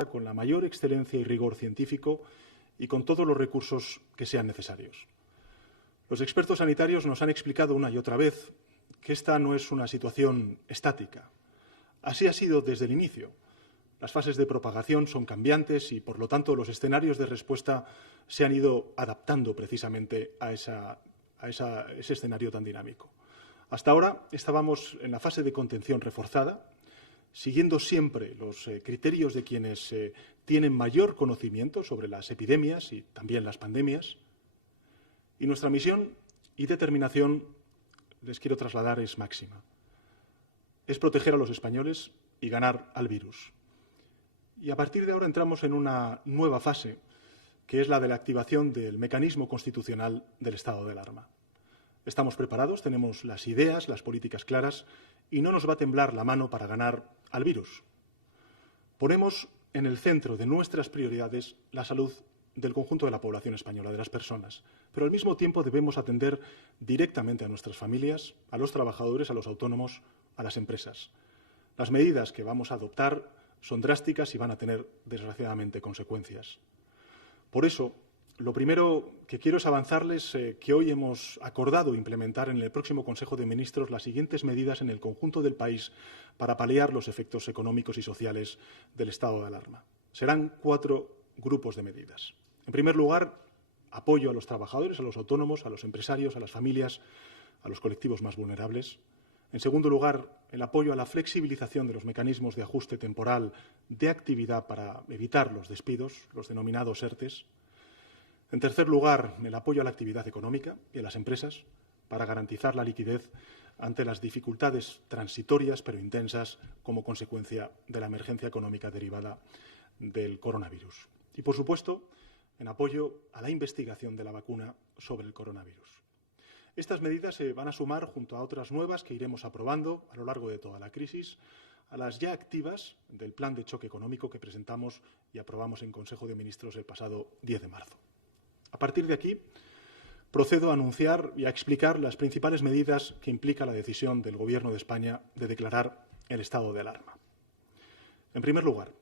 con la mayor excelencia y rigor científico y con todos los recursos que sean necesarios. Los expertos sanitarios nos han explicado una y otra vez que esta no es una situación estática. Así ha sido desde el inicio. Las fases de propagación son cambiantes y, por lo tanto, los escenarios de respuesta se han ido adaptando precisamente a ese escenario tan dinámico. Hasta ahora estábamos en la fase de contención reforzada, siguiendo siempre los criterios de quienes tienen mayor conocimiento sobre las epidemias y también las pandemias. Y nuestra misión y determinación, les quiero trasladar, es máxima. Es proteger a los españoles y ganar al virus. Y a partir de ahora entramos en una nueva fase, que es la de la activación del mecanismo constitucional del estado de alarma. Estamos preparados, tenemos las ideas, las políticas claras y no nos va a temblar la mano para ganar al virus. Ponemos en el centro de nuestras prioridades la salud del conjunto de la población española, de las personas, pero al mismo tiempo debemos atender directamente a nuestras familias, a los trabajadores, a los autónomos, a las empresas. Las medidas que vamos a adoptar son drásticas y van a tener, desgraciadamente, consecuencias. Por eso, lo primero que quiero es avanzarles que hoy hemos acordado implementar en el próximo Consejo de Ministros las siguientes medidas en el conjunto del país para paliar los efectos económicos y sociales del estado de alarma. Serán 4 grupos de medidas. En primer lugar, apoyo a los trabajadores, a los autónomos, a los empresarios, a las familias, a los colectivos más vulnerables. En segundo lugar, el apoyo a la flexibilización de los mecanismos de ajuste temporal de actividad para evitar los despidos, los denominados ERTEs. En tercer lugar, el apoyo a la actividad económica y a las empresas para garantizar la liquidez ante las dificultades transitorias pero intensas como consecuencia de la emergencia económica derivada del coronavirus. Y, por supuesto, en apoyo a la investigación de la vacuna sobre el coronavirus. Estas medidas se van a sumar junto a otras nuevas que iremos aprobando a lo largo de toda la crisis, a las ya activas del plan de choque económico que presentamos y aprobamos en Consejo de Ministros el pasado 10 de marzo. A partir de aquí, procedo a anunciar y a explicar las principales medidas que implica la decisión del Gobierno de España de declarar el estado de alarma. En primer lugar,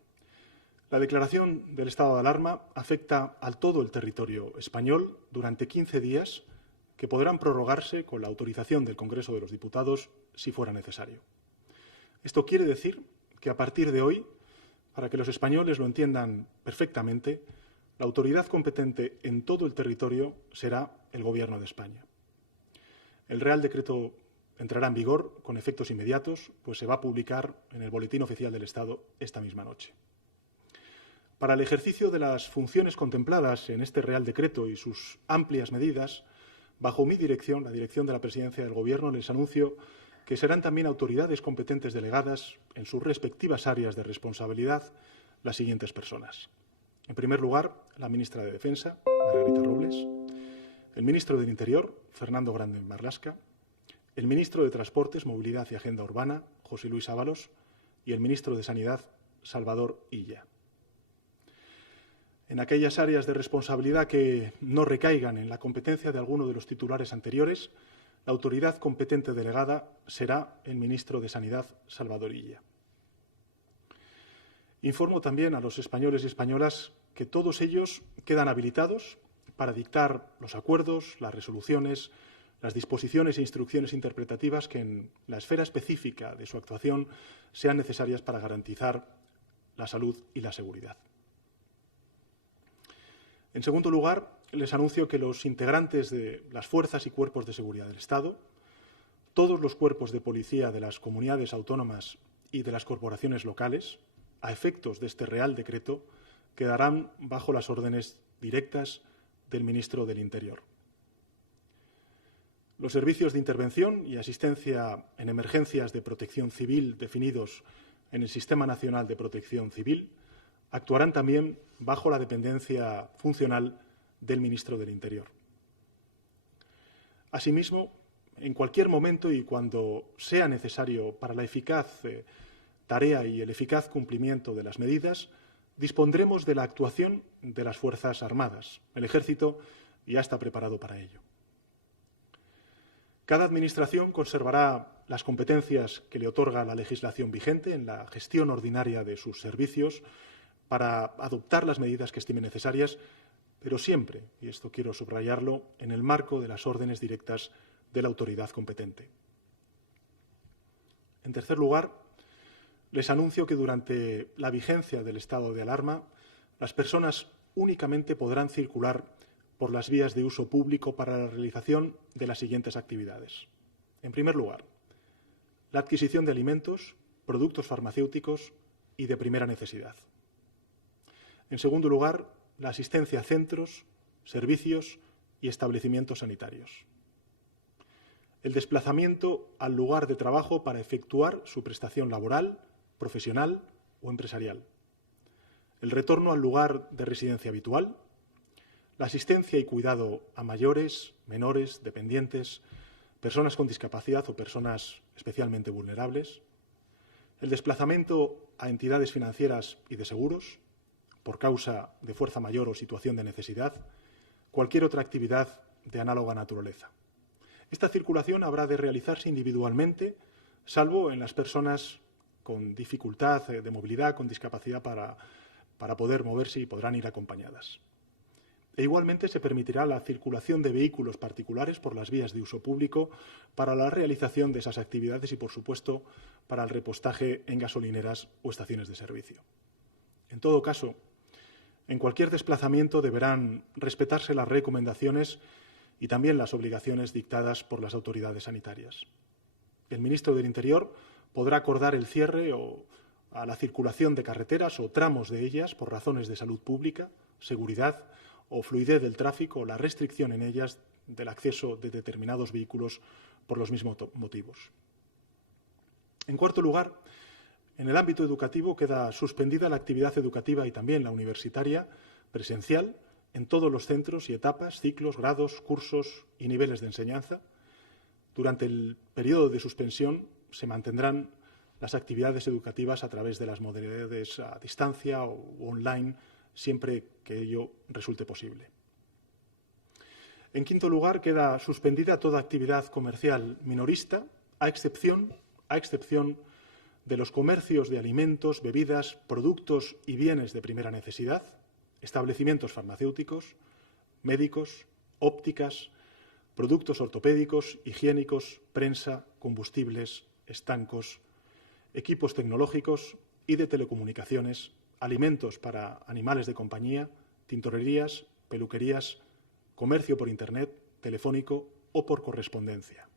la declaración del estado de alarma afecta a todo el territorio español durante 15 días que podrán prorrogarse con la autorización del Congreso de los Diputados si fuera necesario. Esto quiere decir que a partir de hoy, para que los españoles lo entiendan perfectamente, la autoridad competente en todo el territorio será el Gobierno de España. El Real Decreto entrará en vigor con efectos inmediatos, pues se va a publicar en el Boletín Oficial del Estado esta misma noche. Para el ejercicio de las funciones contempladas en este Real Decreto y sus amplias medidas, bajo mi dirección, la dirección de la Presidencia del Gobierno, les anuncio que serán también autoridades competentes delegadas en sus respectivas áreas de responsabilidad las siguientes personas. En primer lugar, la ministra de Defensa, Margarita Robles, el ministro del Interior, Fernando Grande Marlaska, el ministro de Transportes, Movilidad y Agenda Urbana, José Luis Ábalos, y el ministro de Sanidad, Salvador Illa. En aquellas áreas de responsabilidad que no recaigan en la competencia de alguno de los titulares anteriores, la autoridad competente delegada será el ministro de Sanidad, Salvador Illa. Informo también a los españoles y españolas que todos ellos quedan habilitados para dictar los acuerdos, las resoluciones, las disposiciones e instrucciones interpretativas que en la esfera específica de su actuación sean necesarias para garantizar la salud y la seguridad. En segundo lugar, les anuncio que los integrantes de las fuerzas y cuerpos de seguridad del Estado, todos los cuerpos de policía de las comunidades autónomas y de las corporaciones locales, a efectos de este Real Decreto, quedarán bajo las órdenes directas del ministro del Interior. Los servicios de intervención y asistencia en emergencias de protección civil definidos en el Sistema Nacional de Protección Civil actuarán también bajo la dependencia funcional del ministro del Interior. Asimismo, en cualquier momento y cuando sea necesario para la eficaz tarea y el eficaz cumplimiento de las medidas, dispondremos de la actuación de las Fuerzas Armadas. El Ejército ya está preparado para ello. Cada Administración conservará las competencias que le otorga la legislación vigente en la gestión ordinaria de sus servicios para adoptar las medidas que estimen necesarias, pero siempre, y esto quiero subrayarlo, en el marco de las órdenes directas de la autoridad competente. En tercer lugar, les anuncio que durante la vigencia del estado de alarma, las personas únicamente podrán circular por las vías de uso público para la realización de las siguientes actividades. En primer lugar, la adquisición de alimentos, productos farmacéuticos y de primera necesidad. En segundo lugar, la asistencia a centros, servicios y establecimientos sanitarios. El desplazamiento al lugar de trabajo para efectuar su prestación laboral, profesional o empresarial. El retorno al lugar de residencia habitual. La asistencia y cuidado a mayores, menores, dependientes, personas con discapacidad o personas especialmente vulnerables. El desplazamiento a entidades financieras y de seguros, por causa de fuerza mayor o situación de necesidad, cualquier otra actividad de análoga naturaleza. Esta circulación habrá de realizarse individualmente, salvo en las personas con dificultad de movilidad, con discapacidad para poder moverse y podrán ir acompañadas. E igualmente se permitirá la circulación de vehículos particulares por las vías de uso público para la realización de esas actividades y, por supuesto, para el repostaje en gasolineras o estaciones de servicio. En todo caso, en cualquier desplazamiento deberán respetarse las recomendaciones y también las obligaciones dictadas por las autoridades sanitarias. El ministro del Interior podrá acordar el cierre a la circulación de carreteras o tramos de ellas por razones de salud pública, seguridad o fluidez del tráfico o la restricción en ellas del acceso de determinados vehículos por los mismos motivos. En cuarto lugar, en el ámbito educativo queda suspendida la actividad educativa y también la universitaria presencial en todos los centros y etapas, ciclos, grados, cursos y niveles de enseñanza. Durante el periodo de suspensión se mantendrán las actividades educativas a través de las modalidades a distancia o online, siempre que ello resulte posible. En quinto lugar, queda suspendida toda actividad comercial minorista, a excepción de los comercios de alimentos, bebidas, productos y bienes de primera necesidad, establecimientos farmacéuticos, médicos, ópticas, productos ortopédicos, higiénicos, prensa, combustibles, estancos, equipos tecnológicos y de telecomunicaciones, alimentos para animales de compañía, tintorerías, peluquerías, comercio por Internet, telefónico o por correspondencia.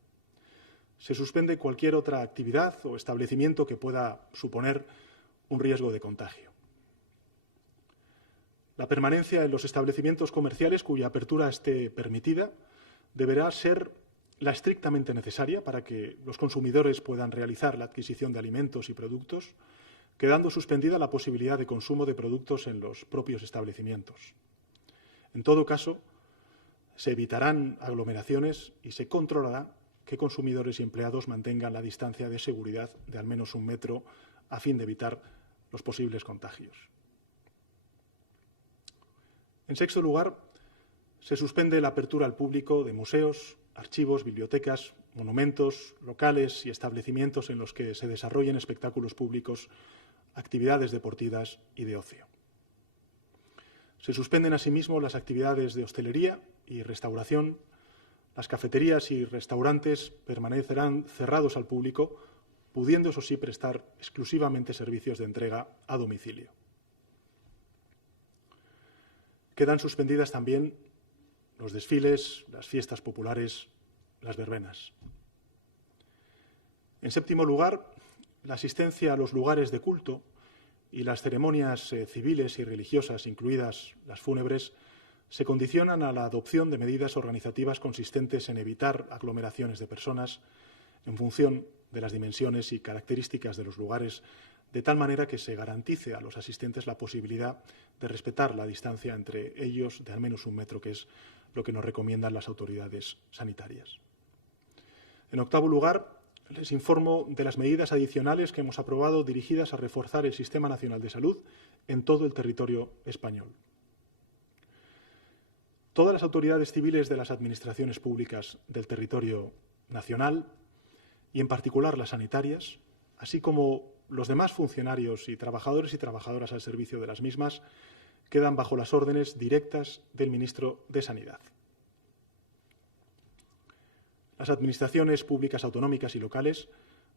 Se suspende cualquier otra actividad o establecimiento que pueda suponer un riesgo de contagio. La permanencia en los establecimientos comerciales cuya apertura esté permitida deberá ser la estrictamente necesaria para que los consumidores puedan realizar la adquisición de alimentos y productos, quedando suspendida la posibilidad de consumo de productos en los propios establecimientos. En todo caso, se evitarán aglomeraciones y se controlará que consumidores y empleados mantengan la distancia de seguridad de al menos 1 metro a fin de evitar los posibles contagios. En sexto lugar, se suspende la apertura al público de museos, archivos, bibliotecas, monumentos, locales y establecimientos en los que se desarrollen espectáculos públicos, actividades deportivas y de ocio. Se suspenden asimismo las actividades de hostelería y restauración. Las cafeterías y restaurantes permanecerán cerrados al público, pudiendo, eso sí, prestar exclusivamente servicios de entrega a domicilio. Quedan suspendidas también los desfiles, las fiestas populares, las verbenas. En séptimo lugar, la asistencia a los lugares de culto y las ceremonias civiles y religiosas, incluidas las fúnebres, se condicionan a la adopción de medidas organizativas consistentes en evitar aglomeraciones de personas en función de las dimensiones y características de los lugares, de tal manera que se garantice a los asistentes la posibilidad de respetar la distancia entre ellos de al menos 1 metro, que es lo que nos recomiendan las autoridades sanitarias. En octavo lugar, les informo de las medidas adicionales que hemos aprobado dirigidas a reforzar el Sistema Nacional de Salud en todo el territorio español. Todas las autoridades civiles de las administraciones públicas del territorio nacional, y en particular las sanitarias, así como los demás funcionarios y trabajadoras al servicio de las mismas quedan bajo las órdenes directas del ministro de Sanidad. Las administraciones públicas autonómicas y locales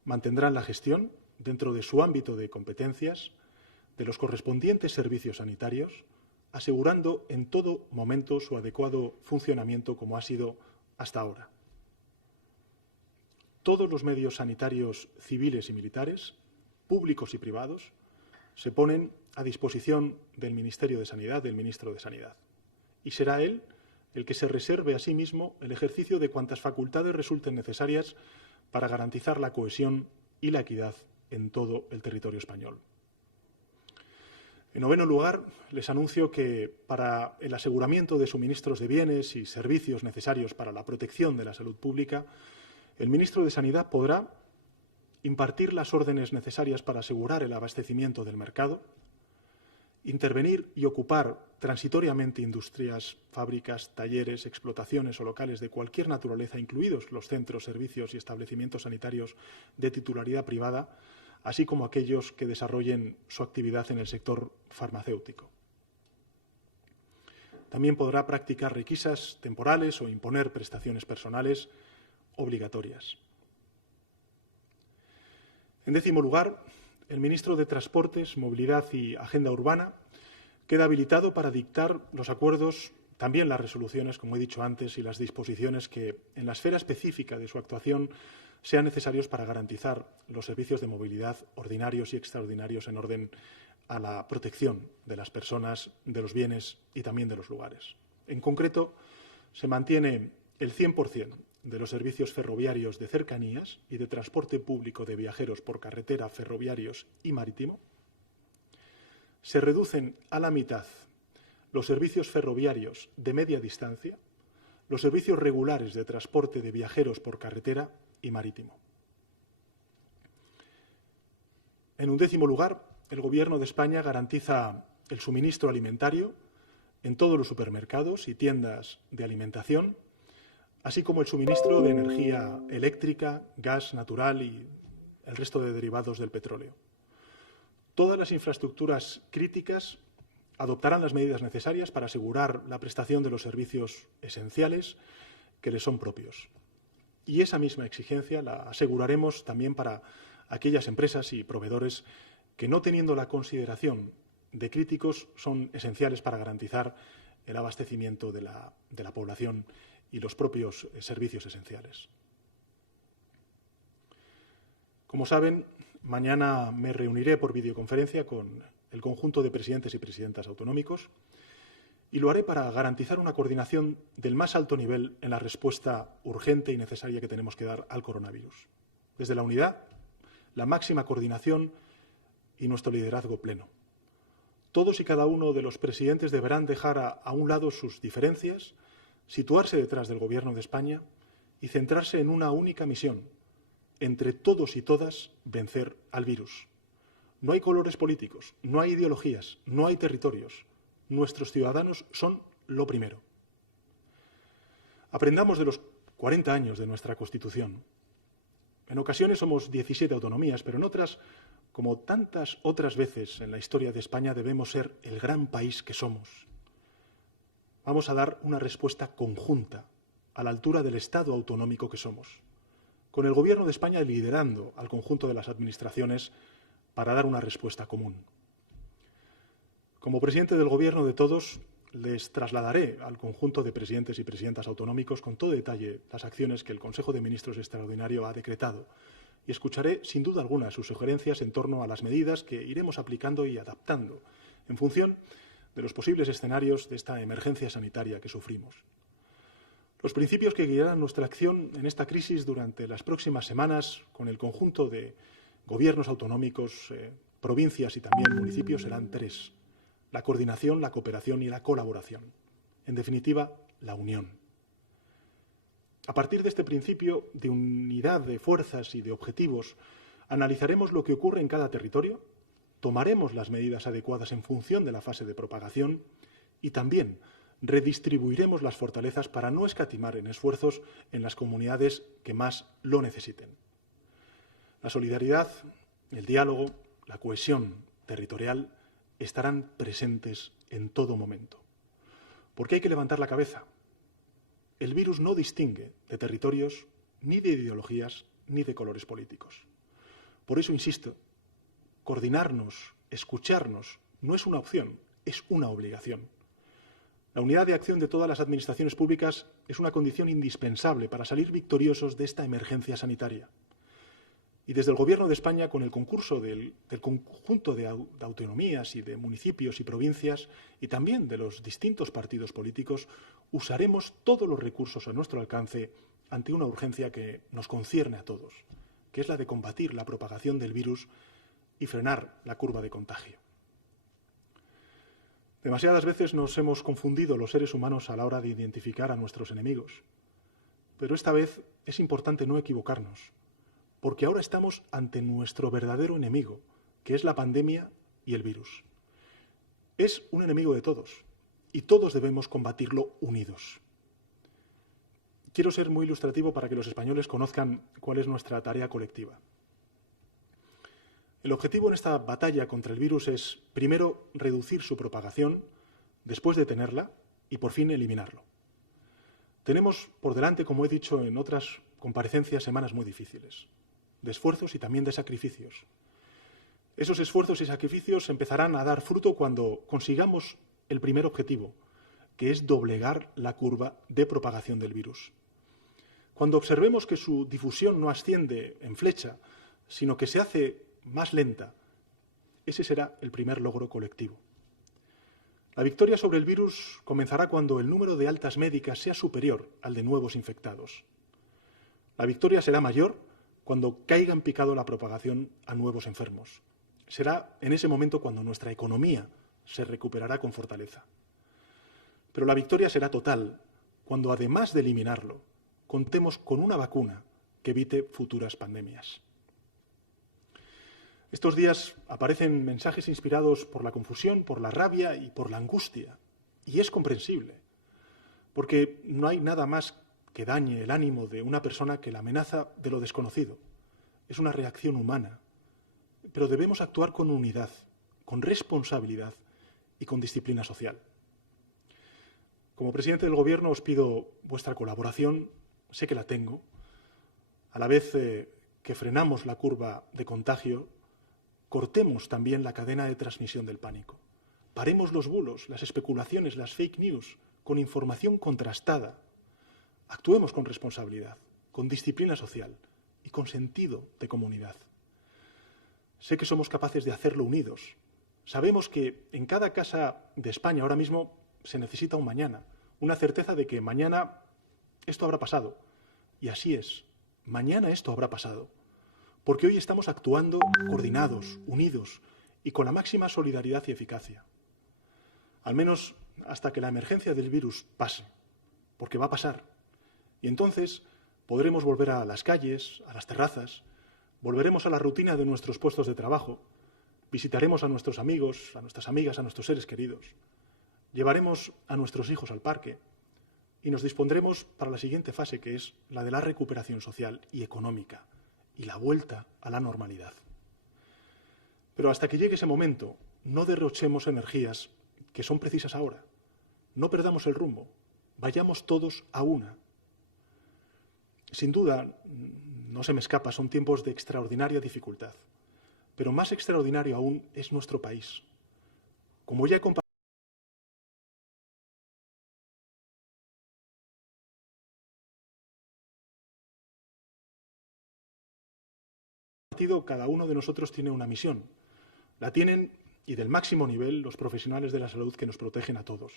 mantendrán la gestión, dentro de su ámbito de competencias, de los correspondientes servicios sanitarios, asegurando en todo momento su adecuado funcionamiento como ha sido hasta ahora. Todos los medios sanitarios civiles y militares, públicos y privados, se ponen a disposición del Ministerio de Sanidad, del Ministro de Sanidad. Y será él el que se reserve a sí mismo el ejercicio de cuantas facultades resulten necesarias para garantizar la cohesión y la equidad en todo el territorio español. En noveno lugar, les anuncio que para el aseguramiento de suministros de bienes y servicios necesarios para la protección de la salud pública, el ministro de Sanidad podrá impartir las órdenes necesarias para asegurar el abastecimiento del mercado, intervenir y ocupar transitoriamente industrias, fábricas, talleres, explotaciones o locales de cualquier naturaleza, incluidos los centros, servicios y establecimientos sanitarios de titularidad privada, así como aquellos que desarrollen su actividad en el sector farmacéutico. También podrá practicar requisas temporales o imponer prestaciones personales obligatorias. En décimo lugar, el ministro de Transportes, Movilidad y Agenda Urbana queda habilitado para dictar los acuerdos, también las resoluciones, como he dicho antes, y las disposiciones que, en la esfera específica de su actuación, sean necesarios para garantizar los servicios de movilidad ordinarios y extraordinarios en orden a la protección de las personas, de los bienes y también de los lugares. En concreto, se mantiene el 100% de los servicios ferroviarios de cercanías y de transporte público de viajeros por carretera, ferroviarios y marítimo. Se reducen a la mitad los servicios ferroviarios de media distancia, los servicios regulares de transporte de viajeros por carretera y marítimo. En un décimo lugar, el Gobierno de España garantiza el suministro alimentario en todos los supermercados y tiendas de alimentación, así como el suministro de energía eléctrica, gas natural y el resto de derivados del petróleo. Todas las infraestructuras críticas adoptarán las medidas necesarias para asegurar la prestación de los servicios esenciales que les son propios. Y esa misma exigencia la aseguraremos también para aquellas empresas y proveedores que, no teniendo la consideración de críticos, son esenciales para garantizar el abastecimiento de la población y los propios servicios esenciales. Como saben, mañana me reuniré por videoconferencia con el conjunto de presidentes y presidentas autonómicos y lo haré para garantizar una coordinación del más alto nivel en la respuesta urgente y necesaria que tenemos que dar al coronavirus. Desde la unidad, la máxima coordinación y nuestro liderazgo pleno. Todos y cada uno de los presidentes deberán dejar a un lado sus diferencias, situarse detrás del Gobierno de España y centrarse en una única misión: entre todos y todas vencer al virus. No hay colores políticos, no hay ideologías, no hay territorios. Nuestros ciudadanos son lo primero. Aprendamos de los 40 años de nuestra Constitución. En ocasiones somos 17 autonomías, pero en otras, como tantas otras veces en la historia de España, debemos ser el gran país que somos. Vamos a dar una respuesta conjunta, a la altura del Estado autonómico que somos, con el Gobierno de España liderando al conjunto de las administraciones para dar una respuesta común. Como presidente del Gobierno de todos, les trasladaré al conjunto de presidentes y presidentas autonómicos con todo detalle las acciones que el Consejo de Ministros extraordinario ha decretado y escucharé sin duda alguna sus sugerencias en torno a las medidas que iremos aplicando y adaptando en función de los posibles escenarios de esta emergencia sanitaria que sufrimos. Los principios que guiarán nuestra acción en esta crisis durante las próximas semanas con el conjunto de gobiernos autonómicos, provincias y también municipios serán tres: la coordinación, la cooperación y la colaboración. En definitiva, la unión. A partir de este principio de unidad de fuerzas y de objetivos, analizaremos lo que ocurre en cada territorio, tomaremos las medidas adecuadas en función de la fase de propagación y también redistribuiremos las fortalezas para no escatimar en esfuerzos en las comunidades que más lo necesiten. La solidaridad el diálogo, la cohesión territorial estarán presentes en todo momento. Porque hay que levantar la cabeza. El virus no distingue de territorios, ni de ideologías, ni de colores políticos. Por eso insisto, coordinarnos, escucharnos, no es una opción, es una obligación. La unidad de acción de todas las administraciones públicas es una condición indispensable para salir victoriosos de esta emergencia sanitaria. Y desde el Gobierno de España, con el concurso del conjunto de autonomías y de municipios y provincias, y también de los distintos partidos políticos, usaremos todos los recursos a nuestro alcance ante una urgencia que nos concierne a todos, que es la de combatir la propagación del virus y frenar la curva de contagio. Demasiadas veces nos hemos confundido los seres humanos a la hora de identificar a nuestros enemigos. Pero esta vez es importante no equivocarnos, porque ahora estamos ante nuestro verdadero enemigo, que es la pandemia y el virus. Es un enemigo de todos, y todos debemos combatirlo unidos. Quiero ser muy ilustrativo para que los españoles conozcan cuál es nuestra tarea colectiva. El objetivo en esta batalla contra el virus es, primero, reducir su propagación, después detenerla y, por fin, eliminarlo. Tenemos por delante, como he dicho en otras comparecencias, semanas muy difíciles, de esfuerzos y también de sacrificios. Esos esfuerzos y sacrificios empezarán a dar fruto cuando consigamos el primer objetivo, que es doblegar la curva de propagación del virus. Cuando observemos que su difusión no asciende en flecha, sino que se hace más lenta, ese será el primer logro colectivo. La victoria sobre el virus comenzará cuando el número de altas médicas sea superior al de nuevos infectados. La victoria será mayor cuando caiga en picado la propagación a nuevos enfermos. Será en ese momento cuando nuestra economía se recuperará con fortaleza. Pero la victoria será total cuando, además de eliminarlo, contemos con una vacuna que evite futuras pandemias. Estos días aparecen mensajes inspirados por la confusión, por la rabia y por la angustia. Y es comprensible, porque no hay nada más que dañe el ánimo de una persona que la amenaza de lo desconocido. Es una reacción humana. Pero debemos actuar con unidad, con responsabilidad y con disciplina social. Como presidente del Gobierno os pido vuestra colaboración, sé que la tengo, a la vez que frenamos la curva de contagio. Cortemos también la cadena de transmisión del pánico. Paremos los bulos, las especulaciones, las fake news, con información contrastada. Actuemos con responsabilidad, con disciplina social y con sentido de comunidad. Sé que somos capaces de hacerlo unidos. Sabemos que en cada casa de España ahora mismo se necesita un mañana, una certeza de que mañana esto habrá pasado. Y así es, mañana esto habrá pasado. Porque hoy estamos actuando coordinados, unidos y con la máxima solidaridad y eficacia. Al menos hasta que la emergencia del virus pase, porque va a pasar. Y entonces podremos volver a las calles, a las terrazas, volveremos a la rutina de nuestros puestos de trabajo, visitaremos a nuestros amigos, a nuestras amigas, a nuestros seres queridos, llevaremos a nuestros hijos al parque y nos dispondremos para la siguiente fase, que es la de la recuperación social y económica, y la vuelta a la normalidad. Pero hasta que llegue ese momento, no derrochemos energías que son precisas ahora. No perdamos el rumbo, vayamos todos a una. Sin duda, no se me escapa, son tiempos de extraordinaria dificultad. Pero más extraordinario aún es nuestro país. Como ya he compartido cada uno de nosotros tiene una misión. La tienen, y del máximo nivel, los profesionales de la salud que nos protegen a todos.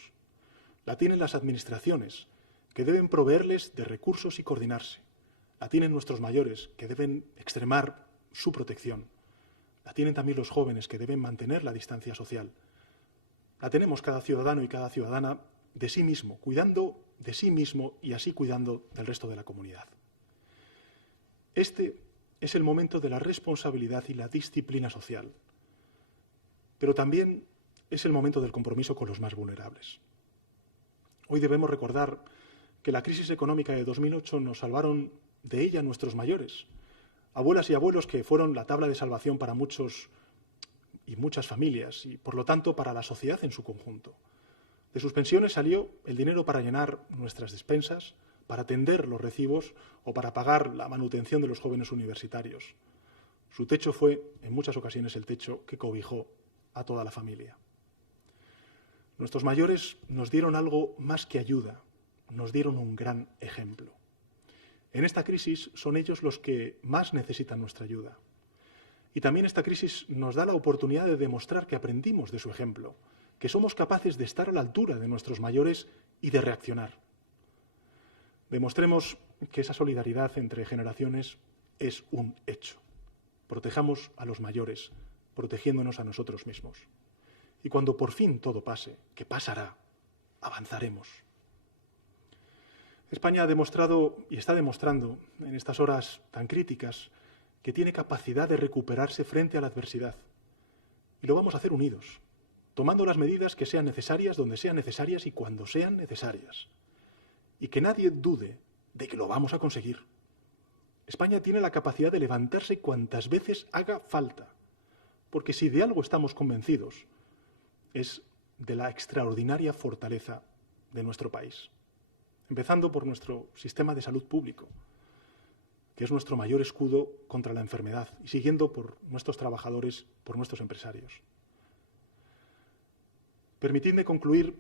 La tienen las administraciones, que deben proveerles de recursos y coordinarse. La tienen nuestros mayores, que deben extremar su protección. La tienen también los jóvenes, que deben mantener la distancia social. La tenemos cada ciudadano y cada ciudadana de sí mismo, cuidando de sí mismo y así cuidando del resto de la comunidad. Este es el momento de la responsabilidad y la disciplina social. Pero también es el momento del compromiso con los más vulnerables. Hoy debemos recordar que la crisis económica de 2008 nos salvaron de ella nuestros mayores, Abuelas y abuelos que fueron la tabla de salvación para muchos y muchas familias y, por lo tanto, para la sociedad en su conjunto. De sus pensiones salió el dinero para llenar nuestras despensas, para atender los recibos o para pagar la manutención de los jóvenes universitarios. Su techo fue, en muchas ocasiones, el techo que cobijó a toda la familia. Nuestros mayores nos dieron algo más que ayuda, nos dieron un gran ejemplo. En esta crisis son ellos los que más necesitan nuestra ayuda. Y también esta crisis nos da la oportunidad de demostrar que aprendimos de su ejemplo, que somos capaces de estar a la altura de nuestros mayores y de reaccionar. Demostremos que esa solidaridad entre generaciones es un hecho. Protejamos a los mayores, protegiéndonos a nosotros mismos. Y cuando por fin todo pase, que pasará, avanzaremos. España ha demostrado y está demostrando en estas horas tan críticas que tiene capacidad de recuperarse frente a la adversidad. Y lo vamos a hacer unidos, tomando las medidas que sean necesarias donde sean necesarias y cuando sean necesarias. Y que nadie dude de que lo vamos a conseguir. España tiene la capacidad de levantarse cuantas veces haga falta, porque si de algo estamos convencidos, es de la extraordinaria fortaleza de nuestro país. Empezando por nuestro sistema de salud público, que es nuestro mayor escudo contra la enfermedad, y siguiendo por nuestros trabajadores, por nuestros empresarios. Permitidme concluir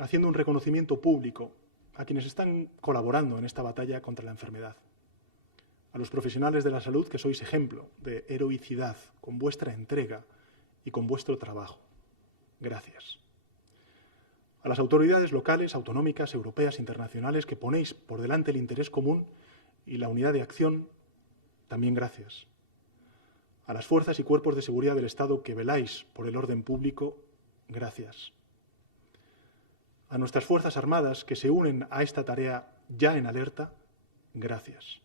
haciendo un reconocimiento público a quienes están colaborando en esta batalla contra la enfermedad. A los profesionales de la salud que sois ejemplo de heroicidad con vuestra entrega y con vuestro trabajo. Gracias. A las autoridades locales, autonómicas, europeas, internacionales que ponéis por delante el interés común y la unidad de acción, también gracias. A las fuerzas y cuerpos de seguridad del Estado que veláis por el orden público, gracias. A nuestras Fuerzas Armadas que se unen a esta tarea ya en alerta, gracias.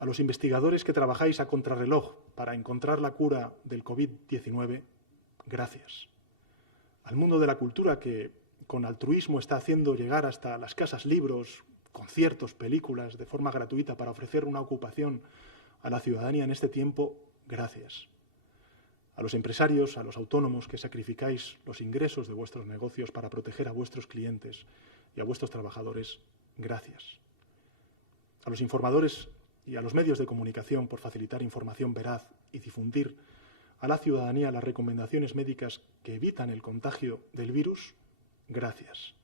A los investigadores que trabajáis a contrarreloj para encontrar la cura del COVID-19, gracias. Al mundo de la cultura que con altruismo está haciendo llegar hasta las casas libros, conciertos, películas de forma gratuita para ofrecer una ocupación a la ciudadanía en este tiempo, gracias. A los empresarios, a los autónomos que sacrificáis los ingresos de vuestros negocios para proteger a vuestros clientes y a vuestros trabajadores, gracias. A los informadores y a los medios de comunicación por facilitar información veraz y difundir a la ciudadanía las recomendaciones médicas que evitan el contagio del virus, gracias.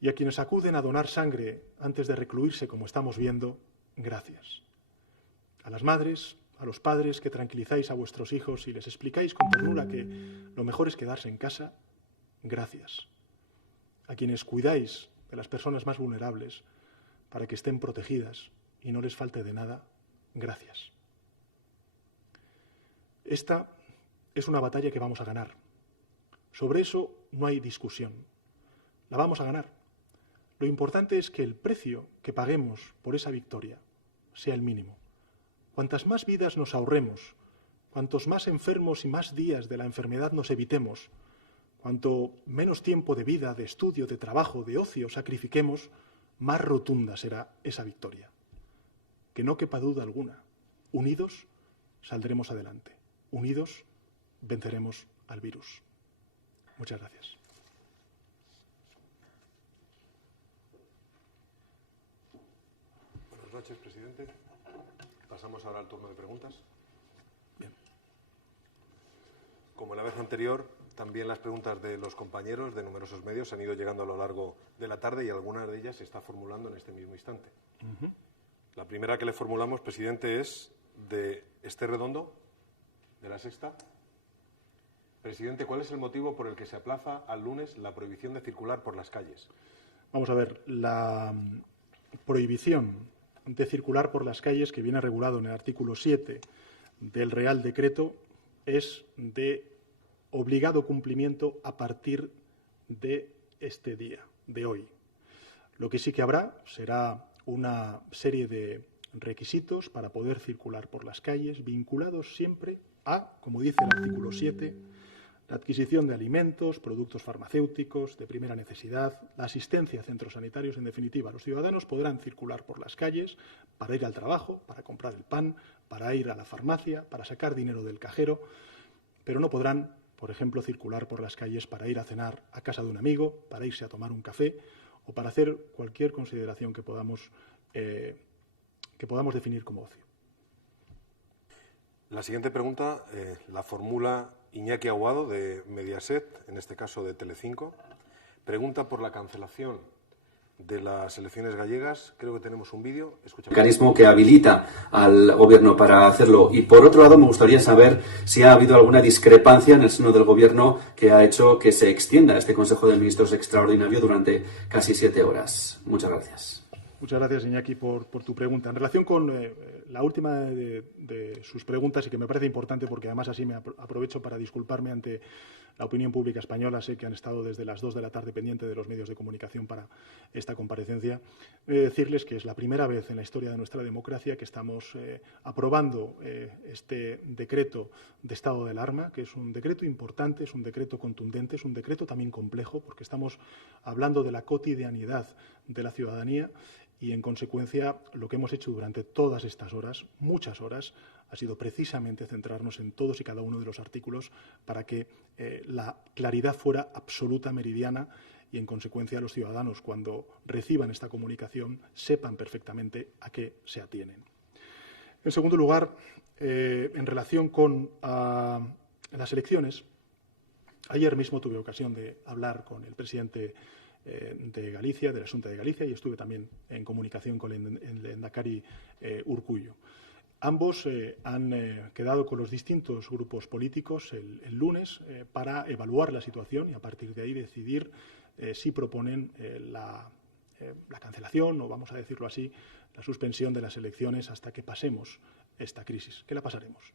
Y a quienes acuden a donar sangre antes de recluirse, como estamos viendo, gracias. A las madres, a los padres que tranquilizáis a vuestros hijos y les explicáis con ternura que lo mejor es quedarse en casa, gracias. A quienes cuidáis de las personas más vulnerables para que estén protegidas y no les falte de nada, gracias. Esta es una batalla que vamos a ganar. Sobre eso no hay discusión. La vamos a ganar. Lo importante es que el precio que paguemos por esa victoria sea el mínimo. Cuantas más vidas nos ahorremos, cuantos más enfermos y más días de la enfermedad nos evitemos, cuanto menos tiempo de vida, de estudio, de trabajo, de ocio sacrifiquemos, más rotunda será esa victoria. Que no quepa duda alguna. Unidos saldremos adelante. Unidos venceremos al virus. Muchas gracias. Buenas noches, presidente. Pasamos ahora al turno de preguntas. Bien. Como la vez anterior, también las preguntas de los compañeros de numerosos medios han ido llegando a lo largo de la tarde y alguna de ellas se está formulando en este mismo instante. La primera que le formulamos, presidente, es de Esther Redondo, de La Sexta. Presidente, ¿cuál es el motivo por el que se aplaza al lunes la prohibición de circular por las calles? Vamos a ver, la prohibición de circular por las calles que viene regulado en el artículo 7 del Real Decreto es de obligado cumplimiento a partir de este día, de hoy. Lo que sí que habrá será una serie de requisitos para poder circular por las calles, vinculados siempre a, como dice el artículo 7, la adquisición de alimentos, productos farmacéuticos de primera necesidad, la asistencia a centros sanitarios. En definitiva, los ciudadanos podrán circular por las calles para ir al trabajo, para comprar el pan, para ir a la farmacia, para sacar dinero del cajero, pero no podrán, por ejemplo, circular por las calles para ir a cenar a casa de un amigo, para irse a tomar un café o para hacer cualquier consideración que podamos definir como ocio. La siguiente pregunta la formula Iñaki Aguado, de Mediaset, en este caso de Telecinco. Pregunta por la cancelación de las elecciones gallegas. Creo que tenemos un vídeo. Mecanismo que habilita al Gobierno para hacerlo. Y por otro lado, me gustaría saber si ha habido alguna discrepancia en el seno del Gobierno que ha hecho que se extienda este Consejo de Ministros extraordinario durante casi 7 horas. Muchas gracias. Muchas gracias, Iñaki, por tu pregunta. En relación con la última de sus preguntas, y que me parece importante porque además así me aprovecho para disculparme ante la opinión pública española. Sé que han estado desde las 2 de la tarde pendiente de los medios de comunicación para esta comparecencia. Decirles que es la primera vez en la historia de nuestra democracia que estamos aprobando este decreto de estado de alarma, que es un decreto importante, es un decreto contundente, es un decreto también complejo, porque estamos hablando de la cotidianidad de la ciudadanía. Y, en consecuencia, lo que hemos hecho durante todas estas horas, muchas horas, ha sido precisamente centrarnos en todos y cada uno de los artículos para que la claridad fuera absoluta, meridiana, y, en consecuencia, los ciudadanos, cuando reciban esta comunicación, sepan perfectamente a qué se atienen. En segundo lugar, en relación con las elecciones, ayer mismo tuve ocasión de hablar con el presidente de Galicia, de la Xunta de Galicia, y estuve también en comunicación con el lehendakari Urkullu. Ambos han quedado con los distintos grupos políticos el lunes para evaluar la situación y, a partir de ahí, decidir si proponen la cancelación, o, vamos a decirlo así, la suspensión de las elecciones hasta que pasemos esta crisis, que la pasaremos.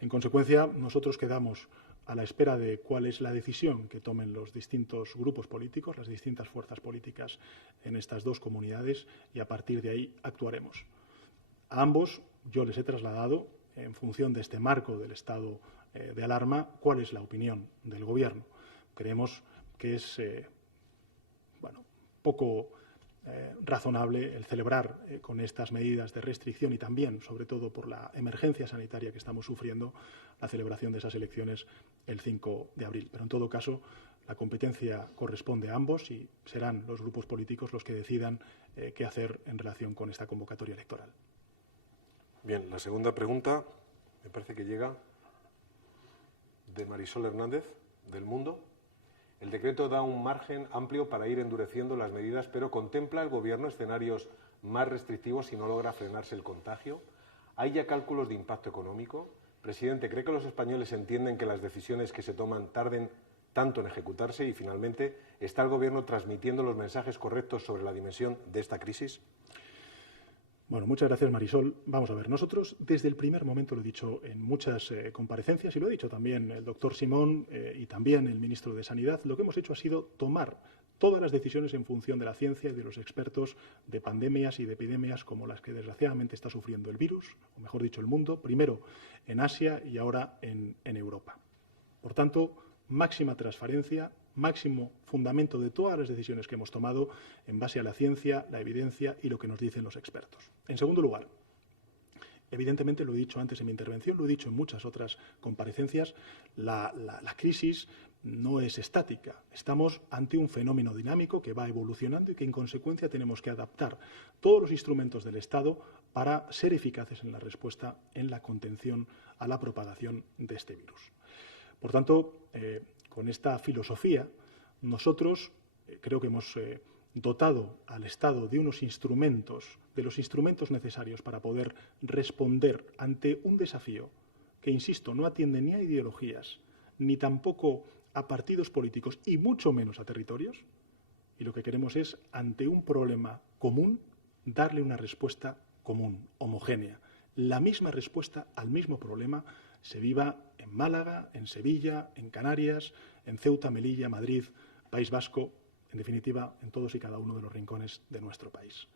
En consecuencia, nosotros quedamos a la espera de cuál es la decisión que tomen los distintos grupos políticos, las distintas fuerzas políticas en estas dos comunidades, y a partir de ahí actuaremos. A ambos yo les he trasladado, en función de este marco del estado de alarma, cuál es la opinión del Gobierno. Creemos que es poco razonable el celebrar con estas medidas de restricción y también, sobre todo por la emergencia sanitaria que estamos sufriendo, la celebración de esas elecciones el 5 de abril. Pero, en todo caso, la competencia corresponde a ambos y serán los grupos políticos los que decidan qué hacer en relación con esta convocatoria electoral. Bien, la segunda pregunta me parece que llega de Marisol Hernández, del Mundo. El decreto da un margen amplio para ir endureciendo las medidas, pero ¿contempla el Gobierno escenarios más restrictivos si no logra frenarse el contagio? ¿Hay ya cálculos de impacto económico? Presidente, ¿cree que los españoles entienden que las decisiones que se toman tarden tanto en ejecutarse? Y, finalmente, ¿está el Gobierno transmitiendo los mensajes correctos sobre la dimensión de esta crisis? Bueno, muchas gracias, Marisol. Vamos a ver, nosotros desde el primer momento, lo he dicho en muchas comparecencias, y lo ha dicho también el doctor Simón y también el ministro de Sanidad, lo que hemos hecho ha sido tomar todas las decisiones en función de la ciencia y de los expertos de pandemias y de epidemias como las que desgraciadamente está sufriendo el virus, o mejor dicho, el mundo, primero en Asia y ahora en Europa. Por tanto, máxima transparencia, máximo fundamento de todas las decisiones que hemos tomado en base a la ciencia, la evidencia y lo que nos dicen los expertos. En segundo lugar, evidentemente, lo he dicho antes en mi intervención, lo he dicho en muchas otras comparecencias, la crisis no es estática. Estamos ante un fenómeno dinámico que va evolucionando y que, en consecuencia, tenemos que adaptar todos los instrumentos del Estado para ser eficaces en la respuesta, en la contención a la propagación de este virus. Por tanto, con esta filosofía, nosotros creo que hemos dotado al Estado de unos instrumentos, de los instrumentos necesarios para poder responder ante un desafío que, insisto, no atiende ni a ideologías, ni tampoco a partidos políticos, y mucho menos a territorios. Y lo que queremos es, ante un problema común, darle una respuesta común, homogénea. La misma respuesta al mismo problema se viva en Málaga, en Sevilla, en Canarias, en Ceuta, Melilla, Madrid, País Vasco, en definitiva, en todos y cada uno de los rincones de nuestro país.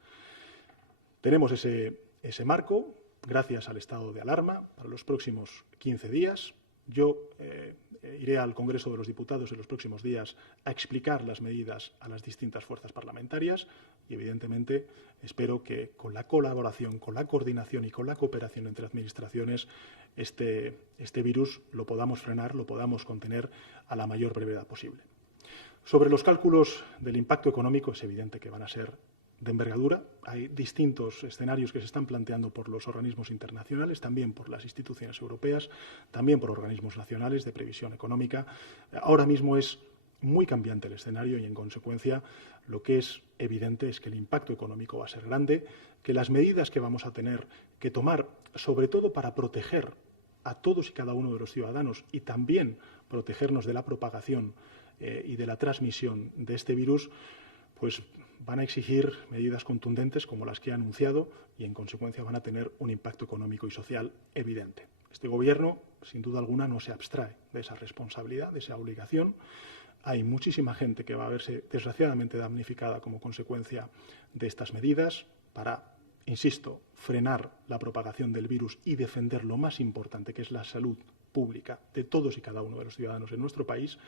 Tenemos ese marco, gracias al estado de alarma, para los próximos 15 días. Yo iré al Congreso de los Diputados en los próximos días a explicar las medidas a las distintas fuerzas parlamentarias y, evidentemente, espero que con la colaboración, con la coordinación y con la cooperación entre administraciones este virus lo podamos frenar, lo podamos contener a la mayor brevedad posible. Sobre los cálculos del impacto económico, es evidente que van a ser de envergadura. Hay distintos escenarios que se están planteando por los organismos internacionales, también por las instituciones europeas, también por organismos nacionales de previsión económica. Ahora mismo es muy cambiante el escenario y, en consecuencia, lo que es evidente es que el impacto económico va a ser grande, que las medidas que vamos a tener que tomar, sobre todo para proteger a todos y cada uno de los ciudadanos y también protegernos de la propagación y de la transmisión de este virus, pues van a exigir medidas contundentes como las que he anunciado y, en consecuencia, van a tener un impacto económico y social evidente. Este Gobierno, sin duda alguna, no se abstrae de esa responsabilidad, de esa obligación. Hay muchísima gente que va a verse, desgraciadamente, damnificada como consecuencia de estas medidas para, insisto, frenar la propagación del virus y defender lo más importante, que es la salud pública de todos y cada uno de los ciudadanos en nuestro país.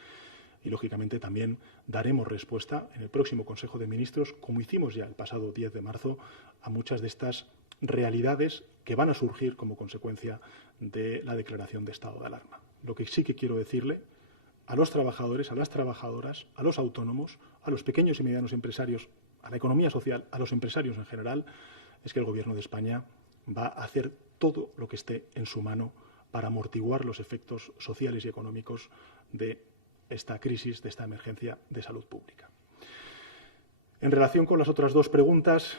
Y, lógicamente, también daremos respuesta en el próximo Consejo de Ministros, como hicimos ya el pasado 10 de marzo, a muchas de estas realidades que van a surgir como consecuencia de la declaración de estado de alarma. Lo que sí que quiero decirle a los trabajadores, a las trabajadoras, a los autónomos, a los pequeños y medianos empresarios, a la economía social, a los empresarios en general, es que el Gobierno de España va a hacer todo lo que esté en su mano para amortiguar los efectos sociales y económicos de esta crisis, de esta emergencia de salud pública. En relación con las otras dos preguntas,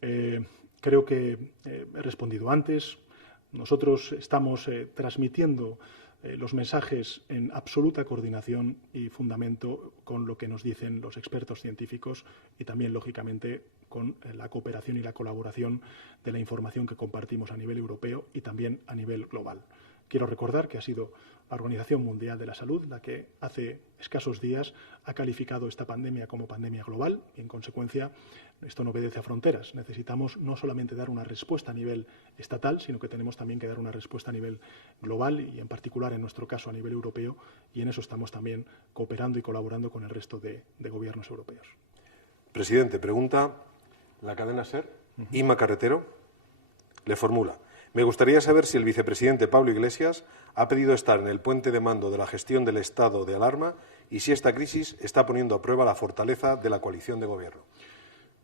creo que he respondido antes. Nosotros estamos transmitiendo los mensajes en absoluta coordinación y fundamento con lo que nos dicen los expertos científicos y también, lógicamente, con la cooperación y la colaboración de la información que compartimos a nivel europeo y también a nivel global. Quiero recordar que ha sido la Organización Mundial de la Salud la que hace escasos días ha calificado esta pandemia como pandemia global y, en consecuencia, esto no obedece a fronteras. Necesitamos no solamente dar una respuesta a nivel estatal, sino que tenemos también que dar una respuesta a nivel global y, en particular, en nuestro caso, a nivel europeo, y en eso estamos también cooperando y colaborando con el resto de gobiernos europeos. Presidente, pregunta la cadena SER. Inma Carretero le formula: me gustaría saber si el vicepresidente Pablo Iglesias ha pedido estar en el puente de mando de la gestión del estado de alarma y si esta crisis está poniendo a prueba la fortaleza de la coalición de gobierno.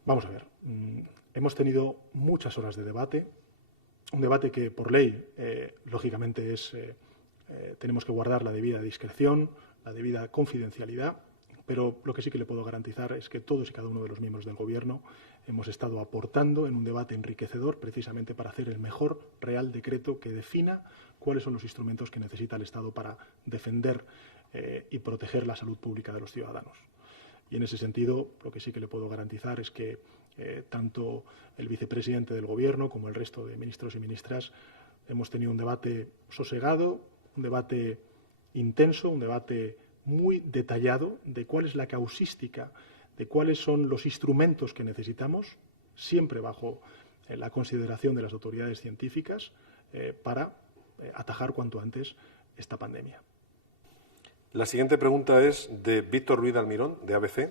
Vamos a ver. Hemos tenido muchas horas de debate, un debate que, por ley, lógicamente, tenemos que guardar la debida discreción, la debida confidencialidad, pero lo que sí que le puedo garantizar es que todos y cada uno de los miembros del Gobierno hemos estado aportando en un debate enriquecedor precisamente para hacer el mejor Real Decreto que defina cuáles son los instrumentos que necesita el Estado para defender y proteger la salud pública de los ciudadanos. Y en ese sentido, lo que sí que le puedo garantizar es que tanto el vicepresidente del Gobierno como el resto de ministros y ministras hemos tenido un debate sosegado, un debate intenso, un debate muy detallado de cuál es la causística, de cuáles son los instrumentos que necesitamos, siempre bajo la consideración de las autoridades científicas, para atajar cuanto antes esta pandemia. La siguiente pregunta es de Víctor Ruiz Almirón, de ABC.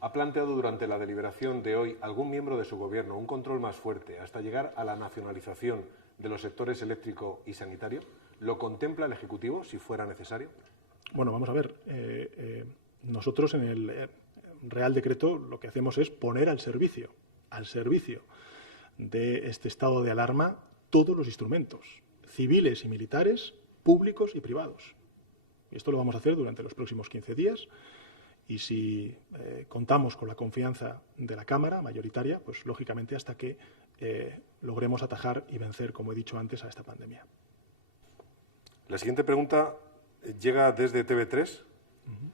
¿Ha planteado durante la deliberación de hoy algún miembro de su gobierno un control más fuerte hasta llegar a la nacionalización de los sectores eléctrico y sanitario? ¿Lo contempla el Ejecutivo, si fuera necesario? Bueno, vamos a ver. Nosotros en el Real Decreto lo que hacemos es poner al servicio de este estado de alarma todos los instrumentos, civiles y militares, públicos y privados. Y esto lo vamos a hacer durante los próximos 15 días y si contamos con la confianza de la Cámara mayoritaria, pues lógicamente hasta que logremos atajar y vencer, como he dicho antes, a esta pandemia. La siguiente pregunta llega desde TV3.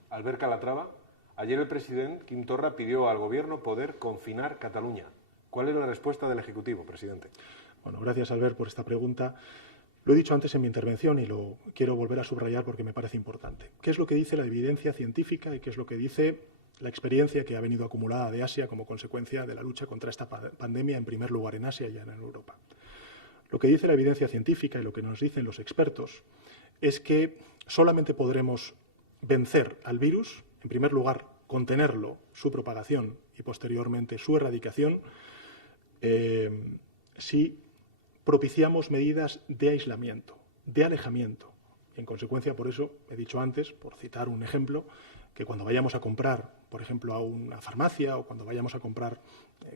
Albert Calatrava. Ayer el presidente Quim Torra pidió al Gobierno poder confinar Cataluña. ¿Cuál es la respuesta del Ejecutivo, presidente? Bueno, gracias, Albert, por esta pregunta. Lo he dicho antes en mi intervención y lo quiero volver a subrayar porque me parece importante. ¿Qué es lo que dice la evidencia científica y qué es lo que dice la experiencia que ha venido acumulada de Asia como consecuencia de la lucha contra esta pandemia, en primer lugar en Asia y en Europa? Lo que dice la evidencia científica y lo que nos dicen los expertos es que solamente podremos vencer al virus, en primer lugar, contenerlo, su propagación y posteriormente su erradicación, si propiciamos medidas de aislamiento, de alejamiento. En consecuencia, por eso he dicho antes, por citar un ejemplo, que cuando vayamos a comprar, por ejemplo, a una farmacia o cuando vayamos a comprar,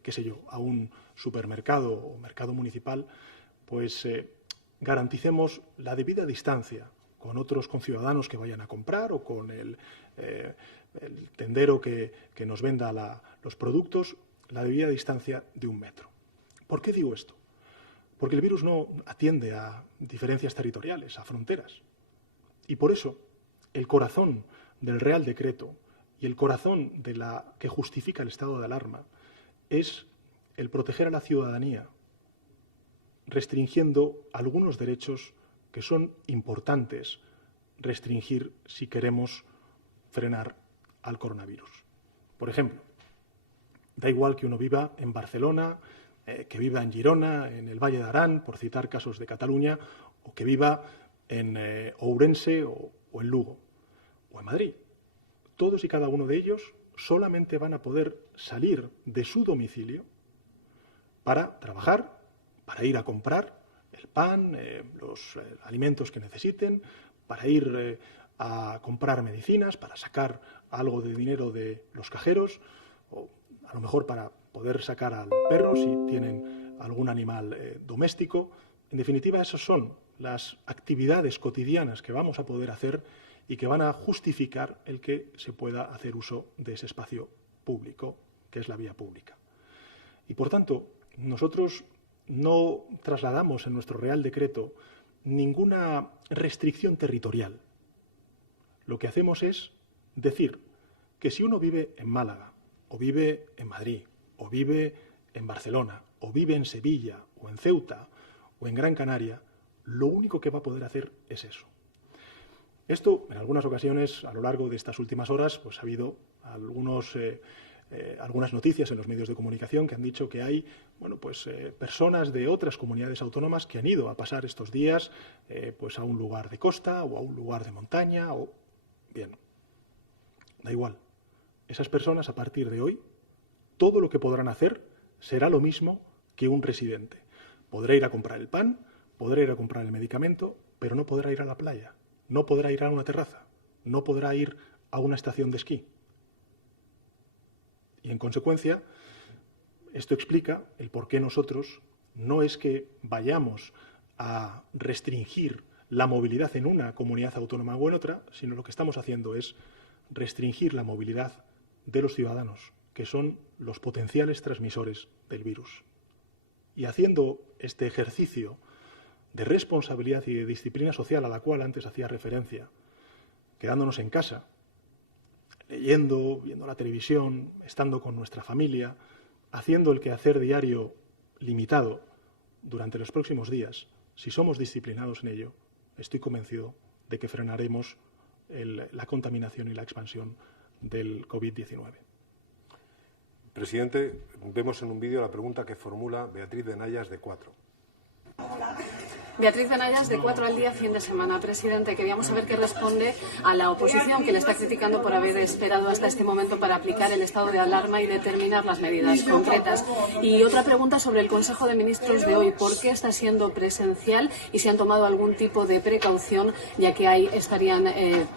qué sé yo, a un supermercado o mercado municipal, pues garanticemos la debida distancia con otros conciudadanos que vayan a comprar o con el tendero que nos venda los productos, la debida distancia de 1 metro. ¿Por qué digo esto? Porque el virus no atiende a diferencias territoriales, a fronteras. Y por eso el corazón del Real Decreto y el corazón de la que justifica el estado de alarma es el proteger a la ciudadanía, restringiendo algunos derechos que son importantes restringir si queremos frenar al coronavirus. Por ejemplo, da igual que uno viva en Barcelona, que viva en Girona, en el Valle de Arán, por citar casos de Cataluña, o que viva en Ourense o en Lugo, o en Madrid. Todos y cada uno de ellos solamente van a poder salir de su domicilio para trabajar, para ir a comprar el pan, los alimentos que necesiten, para ir a comprar medicinas, para sacar algo de dinero de los cajeros, o a lo mejor para poder sacar al perro si tienen algún animal doméstico. En definitiva, esas son las actividades cotidianas que vamos a poder hacer y que van a justificar el que se pueda hacer uso de ese espacio público, que es la vía pública. Y, por tanto, nosotros no trasladamos en nuestro Real Decreto ninguna restricción territorial. Lo que hacemos es decir que si uno vive en Málaga, o vive en Madrid, o vive en Barcelona, o vive en Sevilla, o en Ceuta, o en Gran Canaria, lo único que va a poder hacer es eso. Esto, en algunas ocasiones, a lo largo de estas últimas horas, pues ha habido algunas noticias en los medios de comunicación que han dicho que hay personas de otras comunidades autónomas que han ido a pasar estos días pues a un lugar de costa o a un lugar de montaña. Bien, da igual. Esas personas, a partir de hoy, todo lo que podrán hacer será lo mismo que un residente. Podrá ir a comprar el pan, podrá ir a comprar el medicamento, pero no podrá ir a la playa, no podrá ir a una terraza, no podrá ir a una estación de esquí. Y, en consecuencia, esto explica el por qué nosotros no es que vayamos a restringir la movilidad en una comunidad autónoma o en otra, sino lo que estamos haciendo es restringir la movilidad de los ciudadanos, que son los potenciales transmisores del virus. Y haciendo este ejercicio de responsabilidad y de disciplina social a la cual antes hacía referencia, quedándonos en casa, leyendo, viendo la televisión, estando con nuestra familia, haciendo el quehacer diario limitado durante los próximos días, si somos disciplinados en ello, estoy convencido de que frenaremos la contaminación y la expansión del COVID-19. Presidente, vemos en un vídeo la pregunta que formula Beatriz de Nayas, de 4. Beatriz de Nayas, de 4 al día, fin de semana. Presidente, queríamos saber qué responde a la oposición que le está criticando por haber esperado hasta este momento para aplicar el estado de alarma y determinar las medidas concretas. Y otra pregunta sobre el Consejo de Ministros de hoy. ¿Por qué está siendo presencial y si han tomado algún tipo de precaución, ya que ahí estarían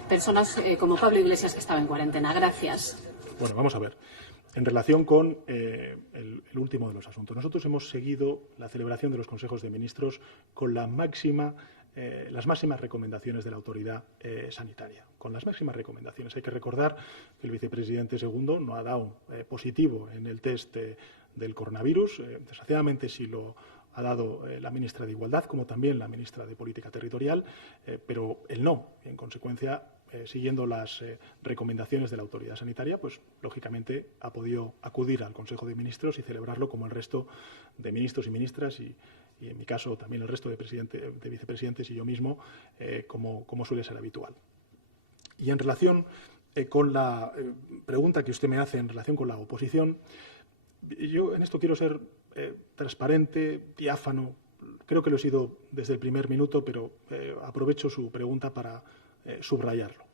personas como Pablo Iglesias, que estaba en cuarentena? Gracias. Bueno, vamos a ver. En relación con el último de los asuntos, nosotros hemos seguido la celebración de los consejos de ministros con las máximas recomendaciones de la autoridad sanitaria. Con las máximas recomendaciones. Hay que recordar que el vicepresidente segundo no ha dado positivo en el test del coronavirus. Desgraciadamente sí lo ha dado la ministra de Igualdad, como también la ministra de Política Territorial, pero él no. En consecuencia, siguiendo las recomendaciones de la autoridad sanitaria, pues lógicamente ha podido acudir al Consejo de Ministros y celebrarlo como el resto de ministros y ministras y en mi caso también el resto de vicepresidentes y yo mismo, como suele ser habitual. Y en relación con la pregunta que usted me hace en relación con la oposición, yo en esto quiero ser transparente, diáfano, Creo que lo he sido desde el primer minuto, pero aprovecho su pregunta para subrayarlo.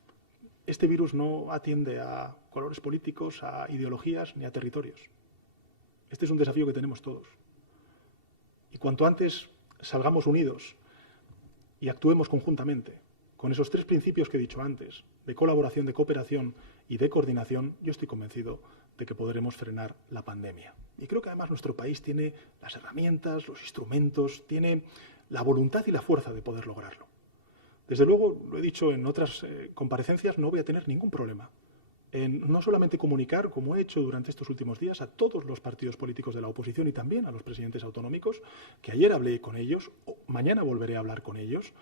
Este virus no atiende a colores políticos, a ideologías ni a territorios. Este es un desafío que tenemos todos. Y cuanto antes salgamos unidos y actuemos conjuntamente con esos 3 principios que he dicho antes, de colaboración, de cooperación y de coordinación, yo estoy convencido de que podremos frenar la pandemia. Y creo que además nuestro país tiene las herramientas, los instrumentos, tiene la voluntad y la fuerza de poder lograrlo. Desde luego, lo he dicho en otras comparecencias, no voy a tener ningún problema en no solamente comunicar, como he hecho durante estos últimos días, a todos los partidos políticos de la oposición y también a los presidentes autonómicos, que ayer hablé con ellos, mañana volveré a hablar con ellos,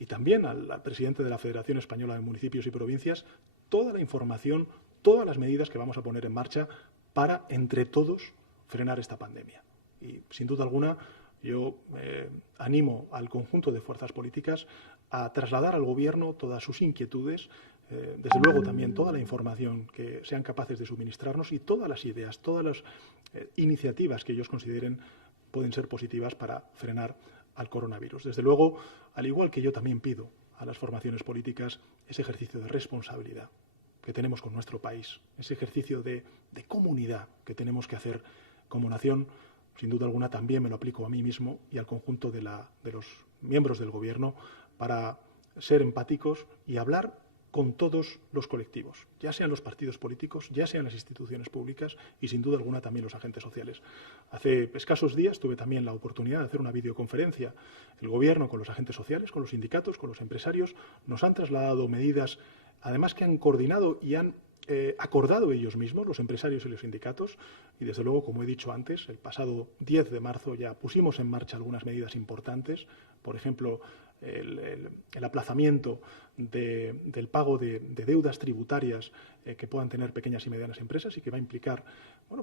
y también al presidente de la Federación Española de Municipios y Provincias, toda la información, todas las medidas que vamos a poner en marcha para, entre todos, frenar esta pandemia. Y, sin duda alguna, yo animo al conjunto de fuerzas políticas a trasladar al Gobierno todas sus inquietudes, desde luego también toda la información que sean capaces de suministrarnos y todas las ideas, todas las iniciativas que ellos consideren pueden ser positivas para frenar al coronavirus. Desde luego, al igual que yo también pido a las formaciones políticas ese ejercicio de responsabilidad que tenemos con nuestro país, ese ejercicio de comunidad que tenemos que hacer como nación. Sin duda alguna también me lo aplico a mí mismo y al conjunto de los miembros del Gobierno para ser empáticos y hablar con todos los colectivos, ya sean los partidos políticos, ya sean las instituciones públicas y, sin duda alguna, también los agentes sociales. Hace escasos días tuve también la oportunidad de hacer una videoconferencia. El Gobierno con los agentes sociales, con los sindicatos, con los empresarios, nos han trasladado medidas, además que han coordinado y han acordado ellos mismos, los empresarios y los sindicatos, y desde luego, como he dicho antes, el pasado 10 de marzo ya pusimos en marcha algunas medidas importantes, por ejemplo, el aplazamiento del pago de deudas tributarias que puedan tener pequeñas y medianas empresas y que va a implicar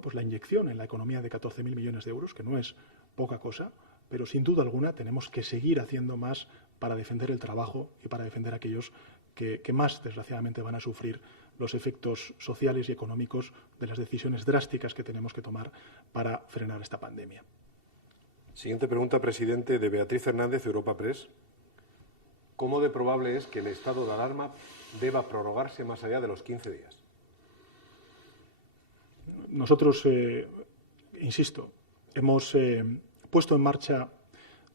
pues la inyección en la economía de 14.000 millones de euros, que no es poca cosa, pero sin duda alguna tenemos que seguir haciendo más para defender el trabajo y para defender a aquellos que más, desgraciadamente, van a sufrir los efectos sociales y económicos de las decisiones drásticas que tenemos que tomar para frenar esta pandemia. Siguiente pregunta, presidente, de Beatriz Hernández, Europa Press. ¿Cómo de probable es que el estado de alarma deba prorrogarse más allá de los 15 días? Nosotros, insisto, hemos puesto en marcha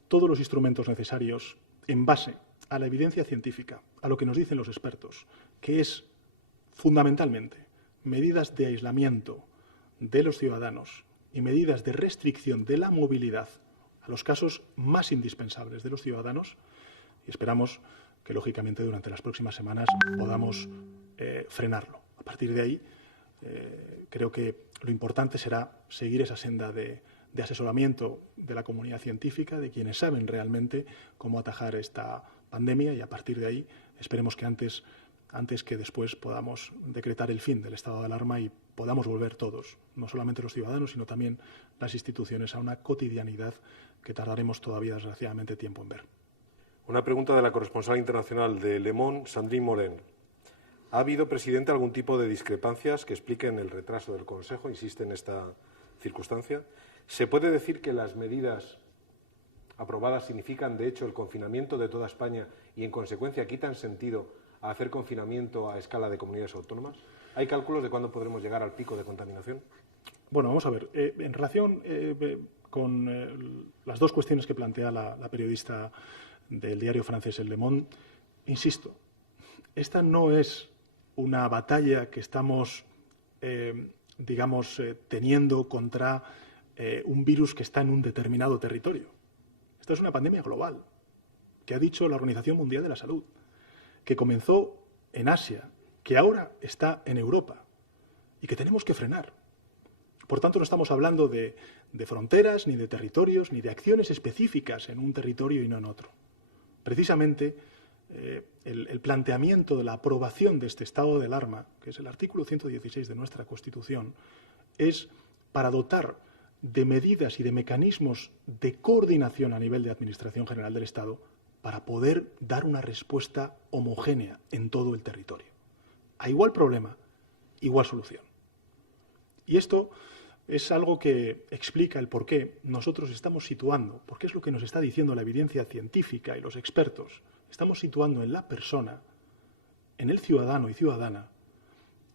todos los instrumentos necesarios en base a la evidencia científica, a lo que nos dicen los expertos, que es fundamentalmente medidas de aislamiento de los ciudadanos y medidas de restricción de la movilidad a los casos más indispensables de los ciudadanos, y esperamos que, lógicamente, durante las próximas semanas podamos frenarlo. A partir de ahí, creo que lo importante será seguir esa senda de asesoramiento de la comunidad científica, de quienes saben realmente cómo atajar esta pandemia, y a partir de ahí esperemos que antes que después podamos decretar el fin del estado de alarma y podamos volver todos, no solamente los ciudadanos, sino también las instituciones, a una cotidianidad que tardaremos todavía, desgraciadamente, tiempo en ver. Una pregunta de la corresponsal internacional de Le Monde, Sandrine Morin. ¿Ha habido, presidente, algún tipo de discrepancias que expliquen el retraso del Consejo? Insiste en esta circunstancia. ¿Se puede decir que las medidas aprobadas significan, de hecho, el confinamiento de toda España y, en consecuencia, quitan sentido a hacer confinamiento a escala de comunidades autónomas? ¿Hay cálculos de cuándo podremos llegar al pico de contaminación? Bueno, vamos a ver. En relación con las dos cuestiones que plantea la periodista del diario francés El Le Monde, insisto, esta no es una batalla que estamos, teniendo contra un virus que está en un determinado territorio. Esta es una pandemia global, que ha dicho la Organización Mundial de la Salud, que comenzó en Asia, que ahora está en Europa y que tenemos que frenar. Por tanto, no estamos hablando de fronteras, ni de territorios, ni de acciones específicas en un territorio y no en otro. Precisamente, el planteamiento de la aprobación de este estado de alarma, que es el artículo 116 de nuestra Constitución, es para dotar de medidas y de mecanismos de coordinación a nivel de Administración General del Estado para poder dar una respuesta homogénea en todo el territorio. A igual problema, igual solución. Y esto es algo que explica el por qué nosotros estamos situando, porque es lo que nos está diciendo la evidencia científica y los expertos, estamos situando en la persona, en el ciudadano y ciudadana,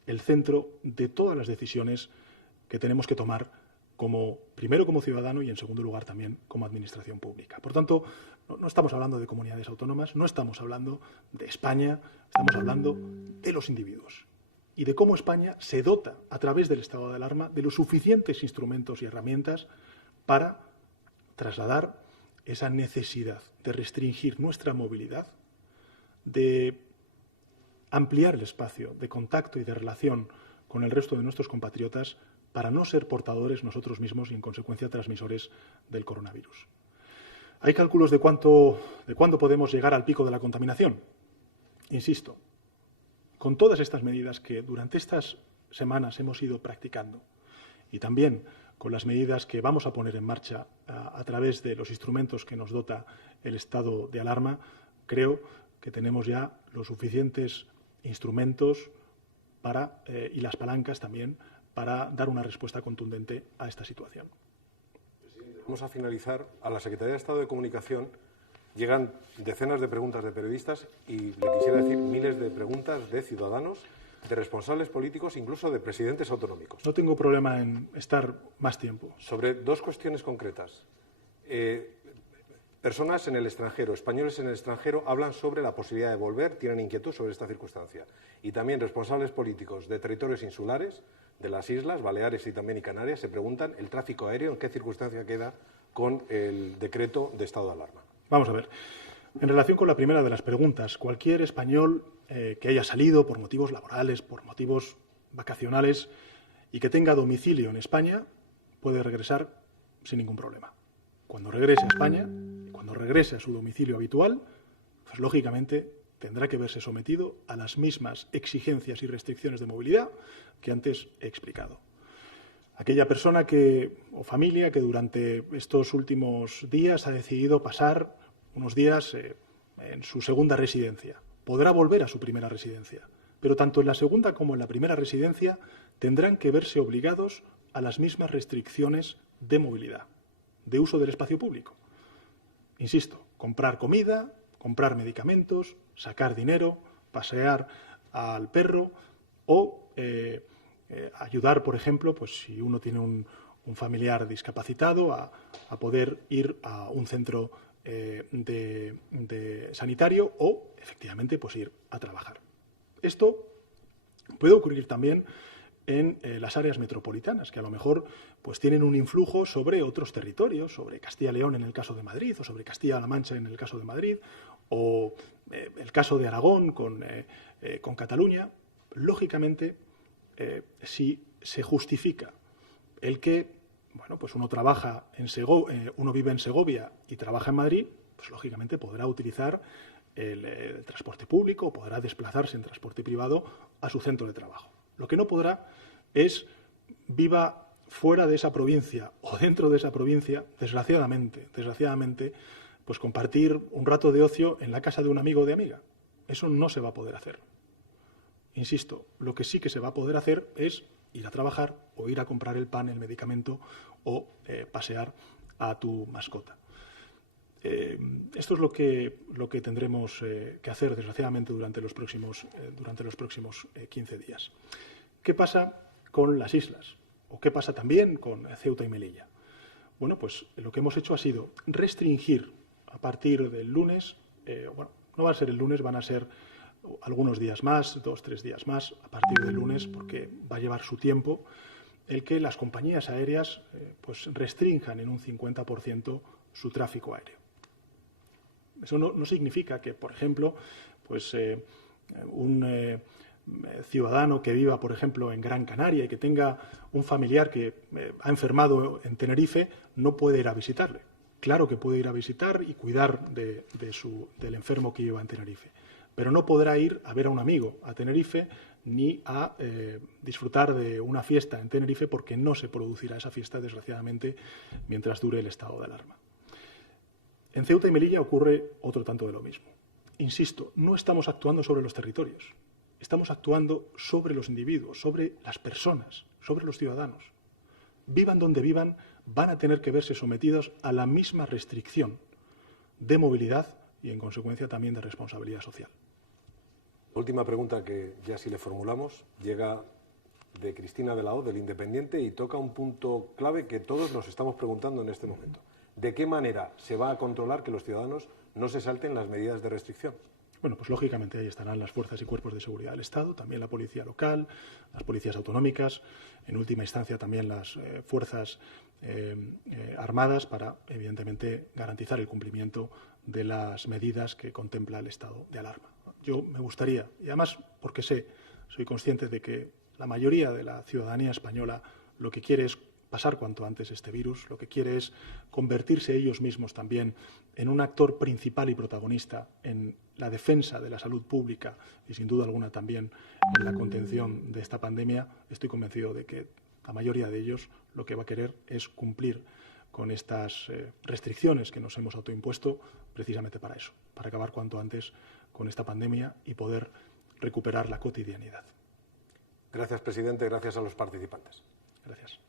el centro de todas las decisiones que tenemos que tomar primero como ciudadano y en segundo lugar también como administración pública. Por tanto, no estamos hablando de comunidades autónomas, no estamos hablando de España, estamos hablando de los individuos y de cómo España se dota a través del estado de alarma de los suficientes instrumentos y herramientas para trasladar esa necesidad de restringir nuestra movilidad, de ampliar el espacio de contacto y de relación con el resto de nuestros compatriotas para no ser portadores nosotros mismos y, en consecuencia, transmisores del coronavirus. ¿Hay cálculos de cuándo podemos llegar al pico de la contaminación? Insisto, con todas estas medidas que durante estas semanas hemos ido practicando y también con las medidas que vamos a poner en marcha a través de los instrumentos que nos dota el estado de alarma, creo que tenemos ya los suficientes instrumentos y las palancas también para dar una respuesta contundente a esta situación. Presidente, vamos a finalizar. A la Secretaría de Estado de Comunicación llegan decenas de preguntas de periodistas y le quisiera decir miles de preguntas de ciudadanos, de responsables políticos, incluso de presidentes autonómicos. No tengo problema en estar más tiempo. Sobre dos cuestiones concretas. Personas en el extranjero, españoles en el extranjero, hablan sobre la posibilidad de volver, tienen inquietud sobre esta circunstancia. Y también responsables políticos de territorios insulares, de las islas, Baleares y también Canarias, se preguntan el tráfico aéreo, en qué circunstancia queda con el decreto de estado de alarma. Vamos a ver. En relación con la primera de las preguntas, cualquier español que haya salido por motivos laborales, por motivos vacacionales y que tenga domicilio en España puede regresar sin ningún problema. Cuando regrese a España, cuando regrese a su domicilio habitual, pues lógicamente tendrá que verse sometido a las mismas exigencias y restricciones de movilidad que antes he explicado. Aquella persona o familia que durante estos últimos días ha decidido pasar unos días en su segunda residencia, podrá volver a su primera residencia, pero tanto en la segunda como en la primera residencia tendrán que verse obligados a las mismas restricciones de movilidad, de uso del espacio público. Insisto, comprar comida, comprar medicamentos, sacar dinero, pasear al perro o ayudar, por ejemplo, pues si uno tiene un familiar discapacitado, a poder ir a un centro de sanitario o, efectivamente, pues ir a trabajar. Esto puede ocurrir también en las áreas metropolitanas, que a lo mejor pues tienen un influjo sobre otros territorios, sobre Castilla y León en el caso de Madrid, o sobre Castilla-La Mancha en el caso de Madrid, o el caso de Aragón con Cataluña. Lógicamente, si se justifica el que pues uno trabaja uno vive en Segovia y trabaja en Madrid, pues lógicamente podrá utilizar el transporte público o podrá desplazarse en transporte privado a su centro de trabajo. Lo que no podrá es viva fuera de esa provincia o dentro de esa provincia, desgraciadamente, pues compartir un rato de ocio en la casa de un amigo o de amiga. Eso no se va a poder hacer. Insisto, lo que sí que se va a poder hacer es ir a trabajar o ir a comprar el pan, el medicamento o pasear a tu mascota. Esto es lo que tendremos que hacer, desgraciadamente, durante los próximos 15 días. ¿Qué pasa con las islas? ¿O qué pasa también con Ceuta y Melilla? Bueno, pues lo que hemos hecho ha sido restringir a partir del lunes, no va a ser el lunes, van a ser algunos días más, 2 o 3 días más, a partir del lunes, porque va a llevar su tiempo, el que las compañías aéreas pues restrinjan en un 50% su tráfico aéreo. Eso no significa que, por ejemplo, pues un ciudadano que viva, por ejemplo, en Gran Canaria y que tenga un familiar que ha enfermado en Tenerife, no puede ir a visitarle. Claro que puede ir a visitar y cuidar del enfermo que viva en Tenerife, pero no podrá ir a ver a un amigo a Tenerife ni a disfrutar de una fiesta en Tenerife, porque no se producirá esa fiesta, desgraciadamente, mientras dure el estado de alarma. En Ceuta y Melilla ocurre otro tanto de lo mismo. Insisto, no estamos actuando sobre los territorios, estamos actuando sobre los individuos, sobre las personas, sobre los ciudadanos. vivan donde vivan, van a tener que verse sometidos a la misma restricción de movilidad y, en consecuencia, también de responsabilidad social. La última pregunta que ya sí le formulamos llega de Cristina de la O, del Independiente, y toca un punto clave que todos nos estamos preguntando en este momento. ¿De qué manera se va a controlar que los ciudadanos no se salten las medidas de restricción? Bueno, pues lógicamente ahí estarán las fuerzas y cuerpos de seguridad del Estado, también la policía local, las policías autonómicas, en última instancia también las fuerzas armadas para, evidentemente, garantizar el cumplimiento de las medidas que contempla el estado de alarma. Yo me gustaría, y además porque soy consciente de que la mayoría de la ciudadanía española lo que quiere es pasar cuanto antes este virus, lo que quiere es convertirse ellos mismos también en un actor principal y protagonista en la defensa de la salud pública y, sin duda alguna, también en la contención de esta pandemia. Estoy convencido de que la mayoría de ellos lo que va a querer es cumplir con estas restricciones que nos hemos autoimpuesto precisamente para eso, para acabar cuanto antes con esta pandemia y poder recuperar la cotidianidad. Gracias, presidente. Gracias a los participantes. Gracias.